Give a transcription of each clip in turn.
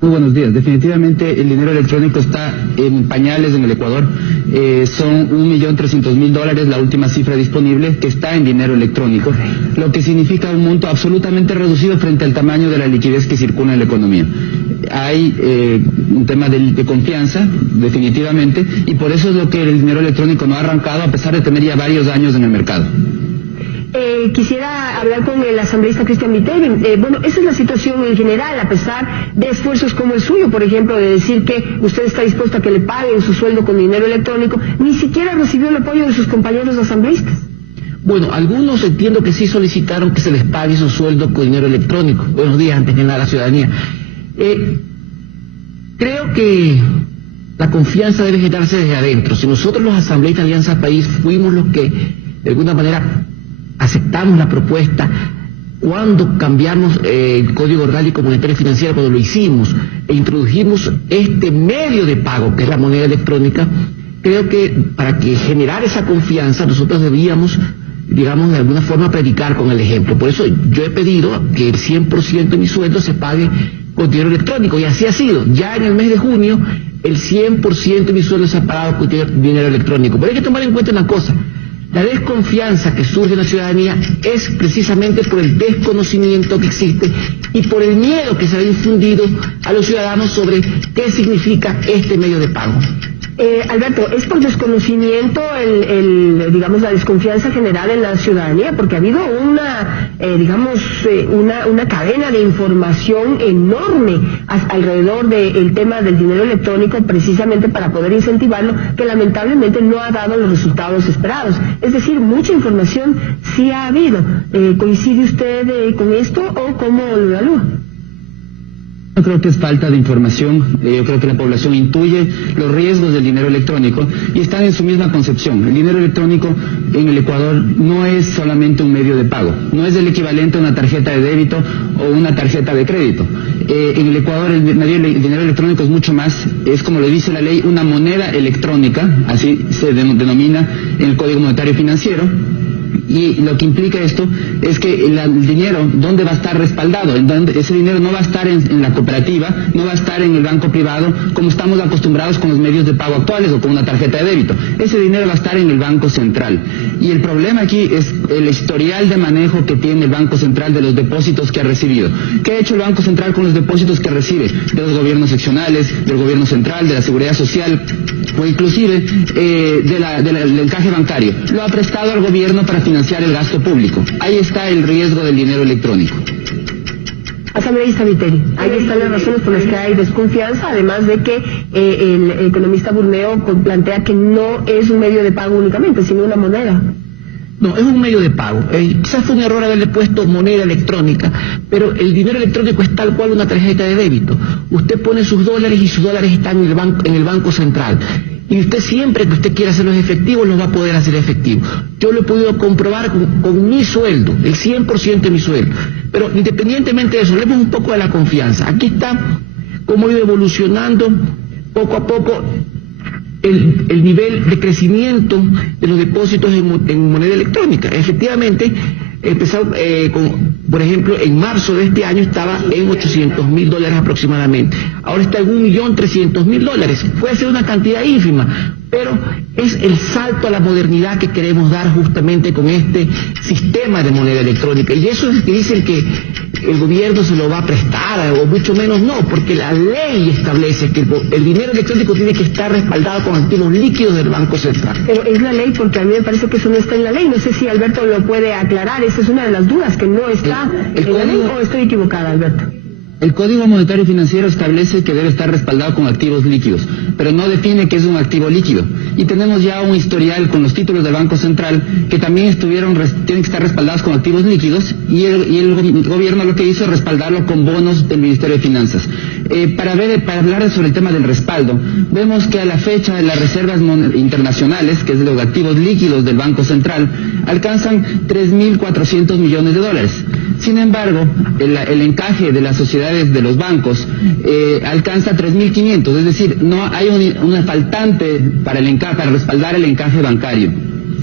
Muy buenos días. Definitivamente el dinero electrónico está en pañales en el Ecuador. Son $1.300.000 la última cifra disponible que está en dinero electrónico, lo que significa un monto absolutamente reducido frente al tamaño de la liquidez que circula en la economía. Hay un tema de confianza, definitivamente, y por eso es lo que el dinero electrónico no ha arrancado a pesar de tener ya varios años en el mercado. Quisiera hablar con el asambleísta Cristian Viteri. Bueno, esa es la situación en general, a pesar de esfuerzos como el suyo, por ejemplo, de decir que usted está dispuesto a que le paguen su sueldo con dinero electrónico, ni siquiera recibió el apoyo de sus compañeros asambleístas. Bueno, algunos entiendo que sí solicitaron que se les pague su sueldo con dinero electrónico. Buenos días, antes que nada, la ciudadanía. Creo que la confianza debe generarse desde adentro. Si nosotros los asambleístas de Alianza País fuimos los que, de alguna manera, aceptamos la propuesta cuando cambiamos el Código Orgánico Monetario y Financiero, cuando lo hicimos e introdujimos este medio de pago que es la moneda electrónica, creo que para que generar esa confianza nosotros debíamos, digamos, de alguna forma predicar con el ejemplo. Por eso yo he pedido que el 100% de mi sueldo se pague con dinero electrónico, y así ha sido. Ya en el mes de junio el 100% de mi sueldo se ha pagado con dinero electrónico. Pero hay que tomar en cuenta una cosa: la desconfianza que surge en la ciudadanía es precisamente por el desconocimiento que existe y por el miedo que se ha infundido a los ciudadanos sobre qué significa este medio de pago. Alberto, ¿es por desconocimiento digamos, la desconfianza general en la ciudadanía? Porque ha habido una cadena de información enorme alrededor del tema del dinero electrónico, precisamente para poder incentivarlo, que lamentablemente no ha dado los resultados esperados. Es decir, mucha información sí ha habido. ¿Coincide usted con esto o cómo lo evalúa? Yo creo que es falta de información. Yo creo que la población intuye los riesgos del dinero electrónico y están en su misma concepción. El dinero electrónico en el Ecuador no es solamente un medio de pago, no es el equivalente a una tarjeta de débito o una tarjeta de crédito. En el Ecuador el dinero electrónico es mucho más, es como lo dice la ley, una moneda electrónica, así se denomina en el Código Monetario y Financiero. Y lo que implica esto es que el dinero, ¿dónde va a estar respaldado? Ese dinero no va a estar en la cooperativa, no va a estar en el banco privado, como estamos acostumbrados con los medios de pago actuales o con una tarjeta de débito. Ese dinero va a estar en el Banco Central. Y el problema aquí es el historial de manejo que tiene el Banco Central de los depósitos que ha recibido. ¿Qué ha hecho el Banco Central con los depósitos que recibe? De los gobiernos seccionales, del gobierno central, de la Seguridad Social, o inclusive del encaje bancario. Lo ha prestado al gobierno para financiar el gasto público. Ahí está el riesgo del dinero electrónico. Asambleísta Viteri, ahí están las razones por las que hay desconfianza, además de que el economista Burneo plantea que no es un medio de pago únicamente, sino una moneda. No, es un medio de pago. Quizás fue un error haberle puesto moneda electrónica, pero el dinero electrónico es tal cual una tarjeta de débito. Usted pone sus dólares y sus dólares están en el banco central. Y usted siempre que usted quiera hacerlos efectivos, los va a poder hacer efectivos. Yo lo he podido comprobar con mi sueldo, el 100% de mi sueldo. Pero independientemente de eso, hablemos un poco de la confianza. Aquí está cómo ha ido evolucionando poco a poco el nivel de crecimiento de los depósitos en moneda electrónica. Efectivamente, empezó por ejemplo, en marzo de este año estaba en $800.000 aproximadamente. Ahora está en $1.300.000. Puede ser una cantidad ínfima, pero es el salto a la modernidad que queremos dar justamente con este sistema de moneda electrónica. Y eso es que dicen que el gobierno se lo va a prestar, o mucho menos no, porque la ley establece que el dinero electrónico tiene que estar respaldado con activos líquidos del Banco Central. Pero es la ley, porque a mí me parece que eso no está en la ley. No sé si Alberto lo puede aclarar. Esa es una de las dudas, que no está en la ley, o estoy equivocada, Alberto. El Código Monetario y Financiero establece que debe estar respaldado con activos líquidos, pero no define qué es un activo líquido. Y tenemos ya un historial con los títulos del Banco Central que también tienen que estar respaldados con activos líquidos, y el gobierno lo que hizo es respaldarlo con bonos del Ministerio de Finanzas. Para hablar sobre el tema del respaldo, vemos que a la fecha de las reservas internacionales, que es de los activos líquidos del Banco Central, alcanzan $3.400 millones. Sin embargo, el encaje de las sociedades de los bancos alcanza 3.500, es decir, no hay una faltante para respaldar el encaje bancario.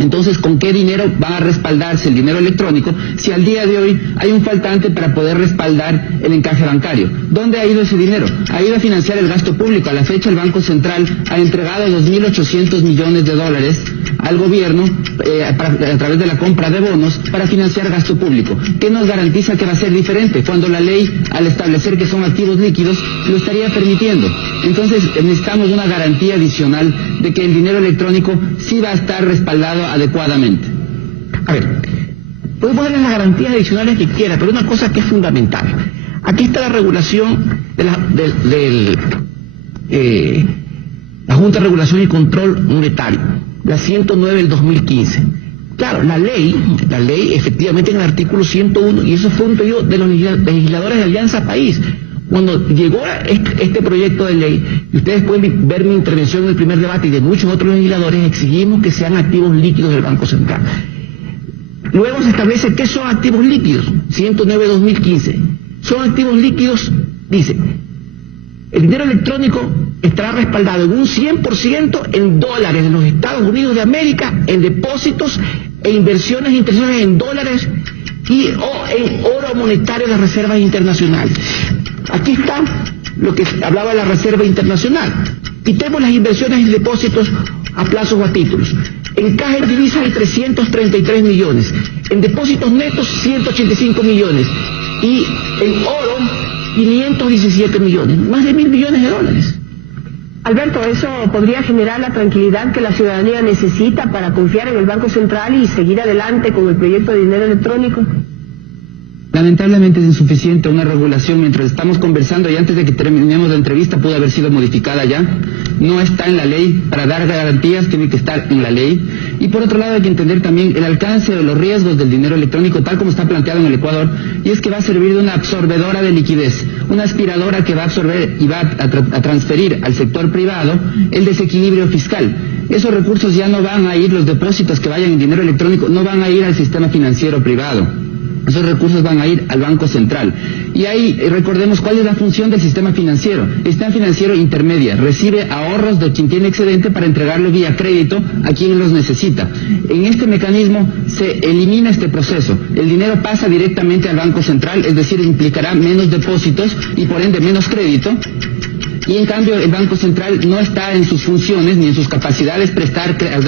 Entonces, ¿con qué dinero va a respaldarse el dinero electrónico si al día de hoy hay un faltante para poder respaldar el encaje bancario? ¿Dónde ha ido ese dinero? Ha ido a financiar el gasto público. A la fecha el Banco Central ha entregado 2.800 millones de dólares al gobierno a través de la compra de bonos para financiar gasto público. ¿Qué nos garantiza que va a ser diferente? Cuando la ley, al establecer que son activos líquidos, lo estaría permitiendo. Entonces necesitamos una garantía adicional de que el dinero electrónico sí va a estar respaldado adecuadamente. A ver, podemos darle las garantías adicionales que quiera, pero una cosa que es fundamental. Aquí está la regulación de la Junta de Regulación y Control Monetario, la 109 del 2015. Claro, la ley efectivamente en el artículo 101, y eso fue un pedido de los legisladores de Alianza País. Cuando llegó este proyecto de ley, y ustedes pueden ver mi intervención en el primer debate y de muchos otros legisladores, exigimos que sean activos líquidos del Banco Central. Luego se establece qué son activos líquidos, 109-2015. Son activos líquidos, dice, el dinero electrónico estará respaldado en un 100% en dólares de los Estados Unidos de América, en depósitos e inversiones internacionales en dólares o en oro monetario de las reservas internacionales. Aquí está lo que hablaba de la reserva internacional. Quitemos las inversiones y depósitos a plazos o a títulos. En caja de divisas hay 333 millones, en depósitos netos 185 millones y en oro 517 millones, más de 1.000 millones de dólares. Alberto, ¿eso podría generar la tranquilidad que la ciudadanía necesita para confiar en el Banco Central y seguir adelante con el proyecto de dinero electrónico? Lamentablemente es insuficiente una regulación mientras estamos conversando y antes de que terminemos la entrevista pudo haber sido modificada ya. No está en la ley. Para dar garantías tiene que estar en la ley. Y por otro lado hay que entender también el alcance de los riesgos del dinero electrónico tal como está planteado en el Ecuador, y es que va a servir de una absorbedora de liquidez, una aspiradora que va a absorber y va a transferir al sector privado el desequilibrio fiscal. Esos recursos ya no van a ir, los depósitos que vayan en dinero electrónico no van a ir al sistema financiero privado. Esos recursos van a ir al Banco Central. Y ahí recordemos cuál es la función del sistema financiero. El sistema financiero intermedia, recibe ahorros de quien tiene excedente para entregarlo vía crédito a quien los necesita. En este mecanismo se elimina este proceso. El dinero pasa directamente al Banco Central, es decir, implicará menos depósitos y por ende menos crédito. Y en cambio el Banco Central no está en sus funciones ni en sus capacidades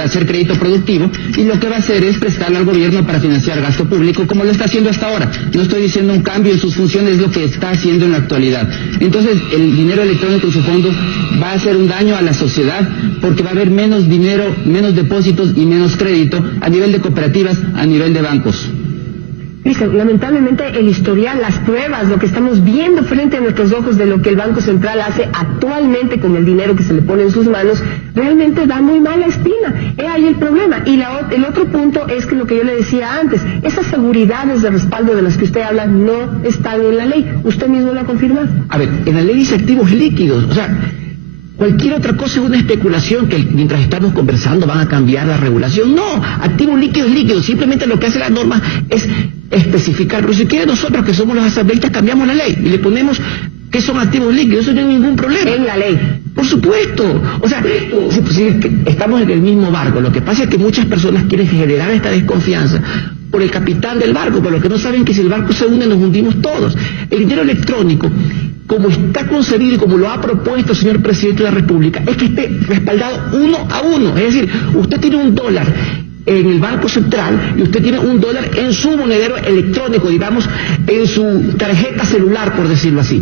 hacer crédito productivo, y lo que va a hacer es prestarle al gobierno para financiar gasto público como lo está haciendo hasta ahora. No estoy diciendo un cambio en sus funciones, es lo que está haciendo en la actualidad. Entonces el dinero electrónico en su fondo va a hacer un daño a la sociedad porque va a haber menos dinero, menos depósitos y menos crédito a nivel de cooperativas, a nivel de bancos. Cristian, lamentablemente el historial, las pruebas, lo que estamos viendo frente a nuestros ojos de lo que el Banco Central hace actualmente con el dinero que se le pone en sus manos, realmente da muy mala espina. Es ahí el problema. Y el otro punto es que lo que yo le decía antes, esas seguridades de respaldo de las que usted habla no están en la ley. Usted mismo lo ha confirmado. A ver, en la ley dice activos líquidos, o sea, cualquier otra cosa es una especulación que mientras estamos conversando van a cambiar la regulación. No, activos líquidos, simplemente lo que hace la norma es especificar. Pero si quiere nosotros que somos los asambleístas cambiamos la ley y le ponemos que son activos líquidos, eso no hay ningún problema. En la ley. Por supuesto. O sea, si estamos en el mismo barco. Lo que pasa es que muchas personas quieren generar esta desconfianza por el capitán del barco, pero lo que no saben es que si el barco se hunde nos hundimos todos. El dinero electrónico, como está concebido y como lo ha propuesto el señor Presidente de la República, es que esté respaldado uno a uno. Es decir, usted tiene $1 en el Banco Central y usted tiene $1 en su monedero electrónico, digamos, en su tarjeta celular, por decirlo así.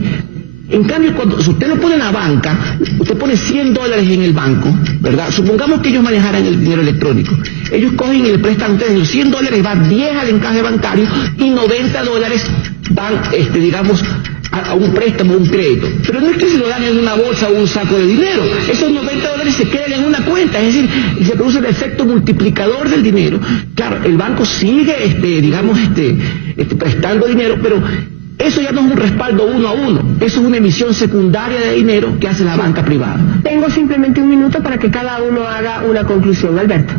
En cambio, si usted lo pone en la banca, usted pone $100 en el banco, ¿verdad? Supongamos que ellos manejaran el dinero electrónico. Ellos cogen y le prestan a ustedes los $100, van 10 al encaje bancario y $90 van, digamos, a un préstamo, un crédito. Pero no es que se lo dan en una bolsa o un saco de dinero. Esos $90 se quedan en una cuenta, es decir, se produce el efecto multiplicador del dinero. Claro, el banco sigue, prestando dinero, pero eso ya no es un respaldo uno a uno, eso es una emisión secundaria de dinero que hace la banca privada. Tengo simplemente un minuto para que cada uno haga una conclusión. Alberto.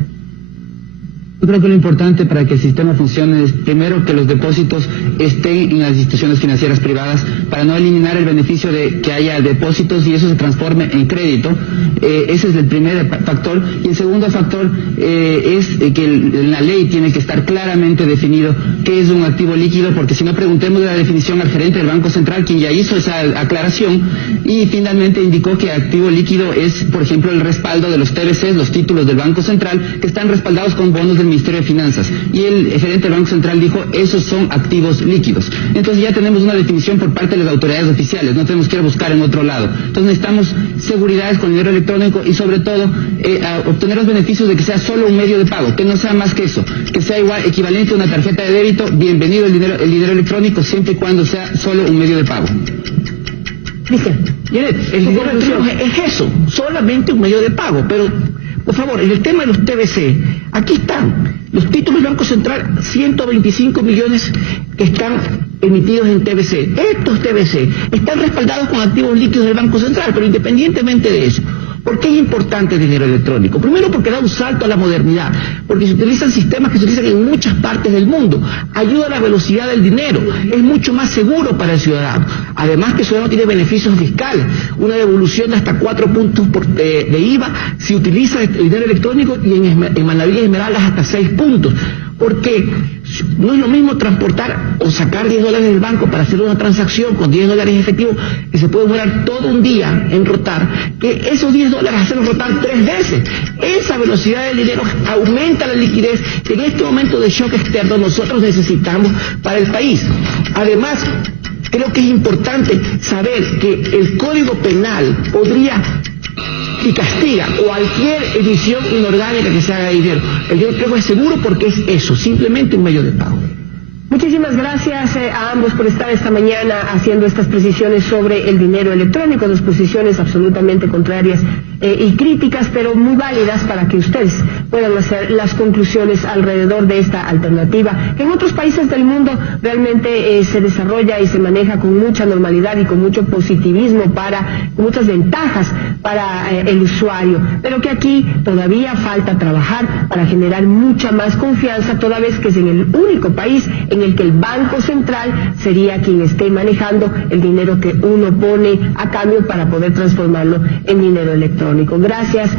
Yo creo que lo importante para que el sistema funcione es, primero, que los depósitos estén en las instituciones financieras privadas para no eliminar el beneficio de que haya depósitos y eso se transforme en crédito. Ese es el primer factor. Y el segundo factor es que la ley tiene que estar claramente definido qué es un activo líquido, porque si no, preguntemos la definición al gerente del Banco Central, quien ya hizo esa aclaración y finalmente indicó que activo líquido es, por ejemplo, el respaldo de los TBCs, los títulos del Banco Central, que están respaldados con bonos del Ministerio de Finanzas. Y el gerente del Banco Central dijo, esos son activos líquidos. Entonces ya tenemos una definición por parte de las autoridades oficiales, no tenemos que ir a buscar en otro lado. Entonces necesitamos seguridades con el dinero electrónico y sobre todo obtener los beneficios de que sea solo un medio de pago, que no sea más que eso, que sea igual, equivalente a una tarjeta de débito. Bienvenido el dinero electrónico siempre y cuando sea solo un medio de pago. El dinero electrónico es eso, solamente un medio de pago, pero por favor, en el tema de los TBC, aquí están los títulos del Banco Central, 125 millones que están emitidos en TBC. Estos TBC están respaldados con activos líquidos del Banco Central, pero independientemente de eso, ¿por qué es importante el dinero electrónico? Primero, porque da un salto a la modernidad, porque se utilizan sistemas que se utilizan en muchas partes del mundo, ayuda a la velocidad del dinero, es mucho más seguro para el ciudadano. Además que el ciudadano tiene beneficios fiscales, una devolución de hasta 4 puntos de IVA si utiliza el dinero electrónico y en Manaví y Esmeraldas hasta 6 puntos. Porque no es lo mismo transportar o sacar $10 del banco para hacer una transacción con $10 efectivos que se puede demorar todo un día en rotar, que esos $10 hacerlos rotar 3 veces. Esa velocidad del dinero aumenta la liquidez que en este momento de shock externo nosotros necesitamos para el país. Además, creo que es importante saber que el Código Penal podría y castiga cualquier emisión inorgánica que se haga de dinero. El dinero creo que es seguro porque es eso, simplemente un medio de pago. Muchísimas gracias a ambos por estar esta mañana haciendo estas precisiones sobre el dinero electrónico, dos posiciones absolutamente contrarias y críticas, pero muy válidas para que ustedes puedan hacer las conclusiones alrededor de esta alternativa, que en otros países del mundo realmente se desarrolla y se maneja con mucha normalidad y con mucho positivismo, con muchas ventajas para el usuario, pero que aquí todavía falta trabajar para generar mucha más confianza, toda vez que es en el único país en el que el Banco Central sería quien esté manejando el dinero que uno pone a cambio para poder transformarlo en dinero electrónico. Gracias.